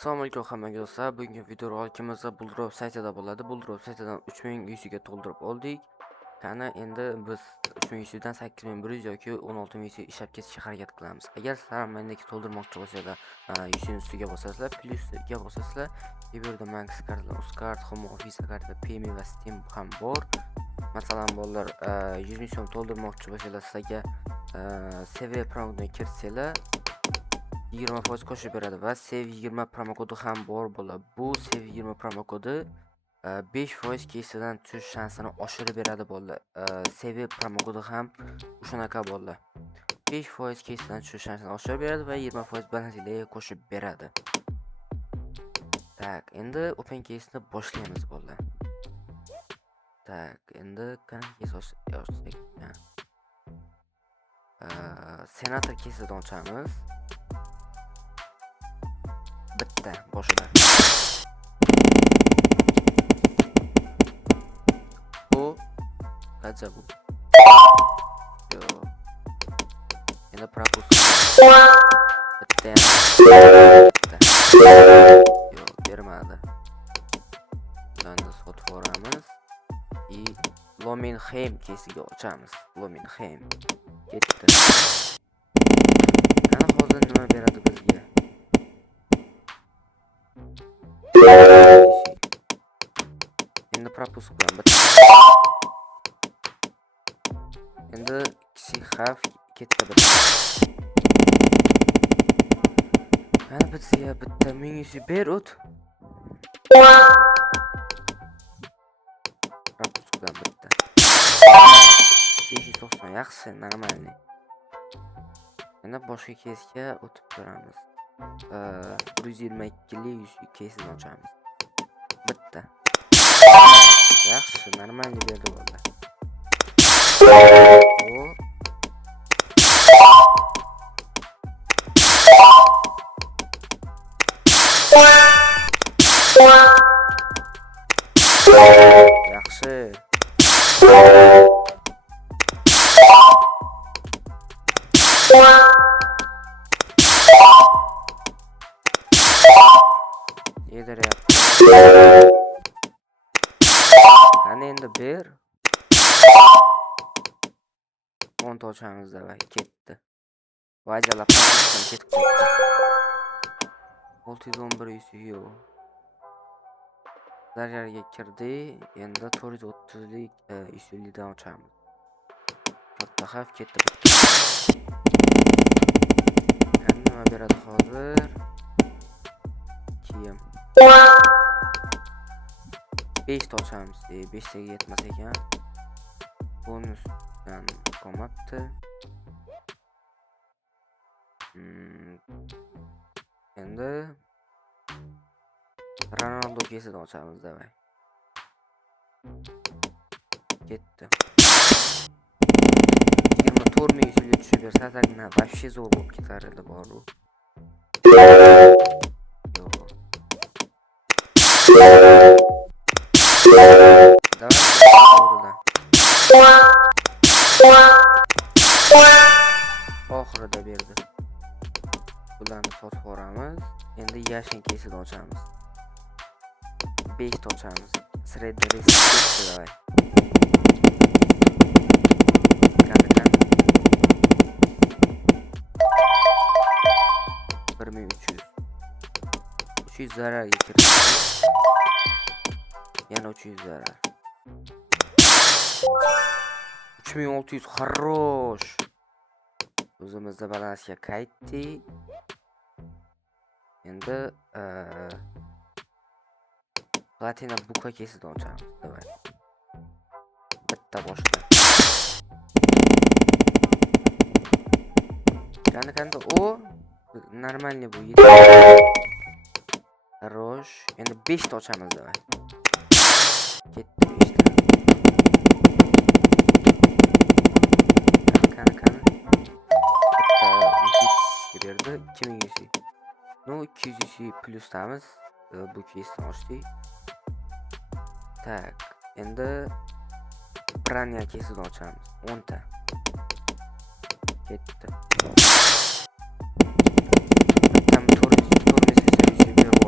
Assalomu alaykum hammaga do'stlar. Bugungi videorolikimizda Buldrop saytida bo'ladi. Buldrop saytidan 3100 ga to'ldirib oldik. Qani endi biz 3100 dan 8100 yoki 16100 ishlab ketishga harakat qilamiz. Agar sizlar mendek to'ldirmoqchi bo'lsanglar, 100 ustiga bosasizlar, plusga bosasizlar, bu yerda Max Card, Uzcard, Home Office karta, PMI va Steam ham bor. Masalan, bolalar 100 ming so'm to'ldirmoqchi bo'lsanglar, sizlarga CV promodan kirsanglar 20% qo'shib beradi va Sev20 promo kodi ham bor bo'ladi. Bu Sev20 promo kodi 5% kesidan tushish shansini oshirib beradi bo'ldi. Sev promo kodi ham shunaqa bo'ldi. 5% kesidan tushish shansini oshirib beradi va 20% balansiga qo'shib beradi. Tak, endi open case'ni boshlaymiz bo'ldi. Tak, endi qani case ochsak. Senator case'dan ochamiz. Bitta boshida. Bu qancha bu? Yo. Endi propust. Bitta. Yo, bermadi. Endi sotib olamiz. Lomenheim kesiga ochamiz. Lomenheim. Ketdi. Ana hozir nima beradi bizga? Endi propust bilan bitta. Endi kichik xavf ketdi bitta. Mana bizga bitta 1100 ber o't. Propust bilan bitta. 590 yaxshi, normalniy. Endi boshqa kesga o'tib turamiz. 122 kesini ochamiz. Bitta. Yaxshi, normalniy berdi bo'ldi. Yaxshi. Yediryapti. Qani endi ber. 10 ta ochamiz davay, ketdi. Vajalab ketib qoldi. 611 yo. Zararga kirdi. Endi 430 lik usullidan ochamiz. Katta xavf ketdi. Qani nima beradi hozir? Kiyim. 5 ta ochamiz. 5 taga yetmas ekan. Bonusdan qolmabdi. Endi Ronaldo kesidan ochamiz davay. Ketdi. 24 ming usulga tushib bersa, tagna вообще zo'r bo'lib ketar edi boru. Oxirida berdi. Bularni sotib olamiz. Endi yashin kesidan ochamiz. 5 ta ochamiz. Sredni risk ketdi davay. Qani 1300. 300 zararga kirdi. Yana 300 zarar. 3600 xarosh. O'zimizda balansga qaytdi. Endi platina buka kesidan ochamiz. Davay. Bitta boshqa. Qani o normalniy bu yedi. Xarosh. Endi 5 ta ochamiz davay. Ketdi 5 ta. Qani. Bitta berdi 2100. No 200 plus tamiz. Bu kesni ochdik. Tak, endi Branya kesidan ochamiz. 10 ta. Ketdi. Tam turmuş berib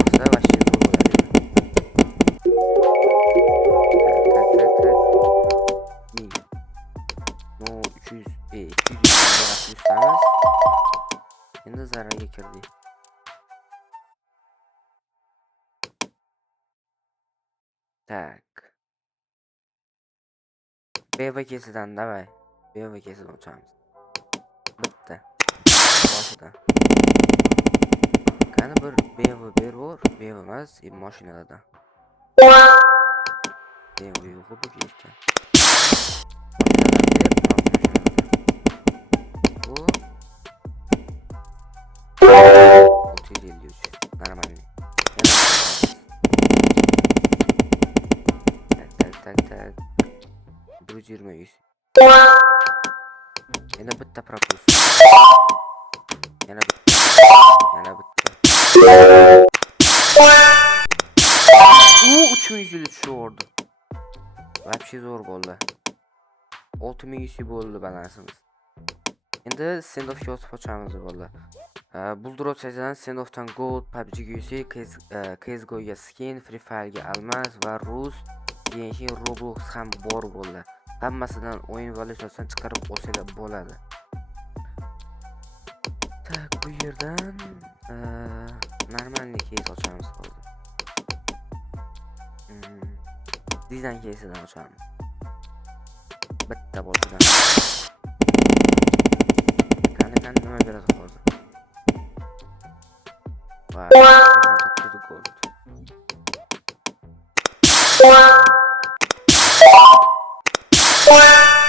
Tak. Beva kesidan davay. Beva kesidan ochamiz. Bitta. Boshidan. Qani bir beva bervor, beva emas, mashinada. Beva yo'q bu ketgan. Bu 653. Нормальный. Так. 120. Yana bitta propus. Yana bitta. U 3100 tushirdi. Вообще zo'r bo'ldi. 6100 bo'ldi balansimiz. Endi send-offga o'tib ochamiz bo'ldi. Buldrop saytidan send-offdan gold, PUBG UC, CS:GO ga skin, Free Fire ga almas va rus, keyin Roblox ham bor bo'ldi. Hammasidan o'yin valyutasidan chiqarib olsalar bo'ladi. Tak, bu yerdan normalniy case ochamiz bo'ldi. Design case'dan ochamiz. Bitta boshidan. Qani nima beradi hozir? Va 89 gold.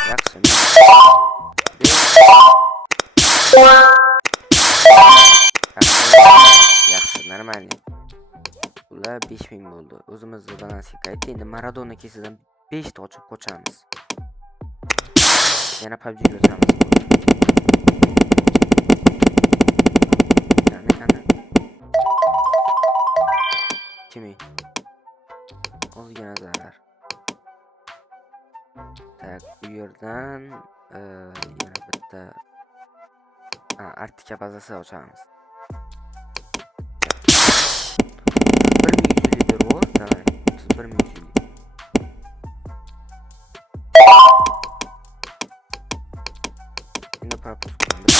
Yaxshi. Yaxshi, normalniy. Ular 5000 bo'ldi. O'zimizning balansga qaytdi. Endi Maradona kesidan 5 ta ochib qo'chamiz. Yana PUBG ga o'tamiz. Qani. Kimi? Ozgina zarar. Tak, bu yerdan yana bitta Artika bazasi ochamiz. 1100 berib, davay. 1100. Endi propus qilamiz.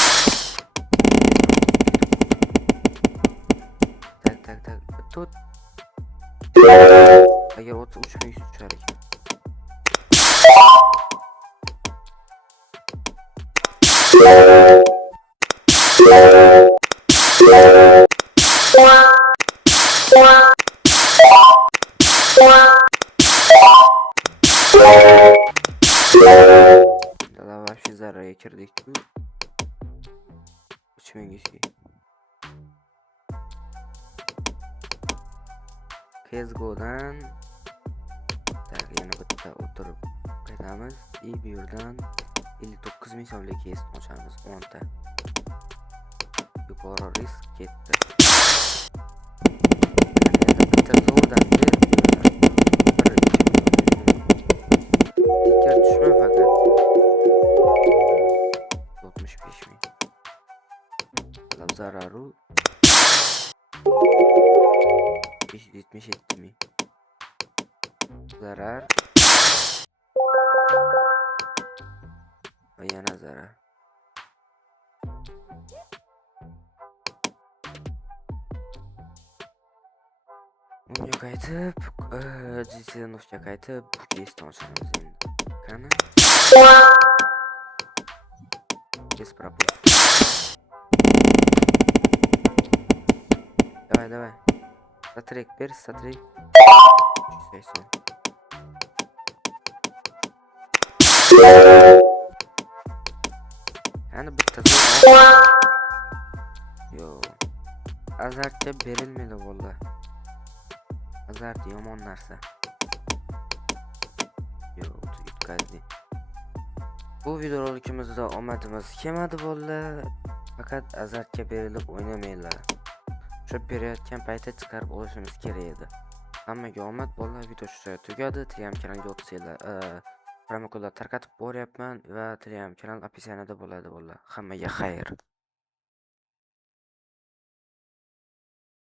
Tak. Tut. Agar 33 tushar ekan. Dala вообще zararga kirdik. 3100. CS:GO'dan yana bitta o'tirib qaytamiz. Bu yerdan 59 ming so'mlik case ochamiz 10 ta. Yuqori risk ketdi. Bitta zo'rdan dikkar tushma faqat. 65 ming. Zararu 77 ming. Zarar va yana zarar. Unga qaytib, G7'ga qaytib, bu kesni ochamiz endi. Qani? Kes propus. Давай. Statrek ber, statrek. 380. Yani bitta yo. Azartga berilmaydi vallahi. Azart yomon narsa. Yo, yutkazdi. Bu videorolikimizda omadimiz kelmadi vallahi. Faqat azartga berilib o'ynamaylar. Shu berayotgan paytda chiqarib olishimiz kerak edi. Hammaga omad vallahi, video shu joyda tugadi. Telegram kanalga o'tsanglar, promokodlar tarqatib boryapman va Telegram kanal opsiyanida bo'ladi vallahi. Hammaga xayr.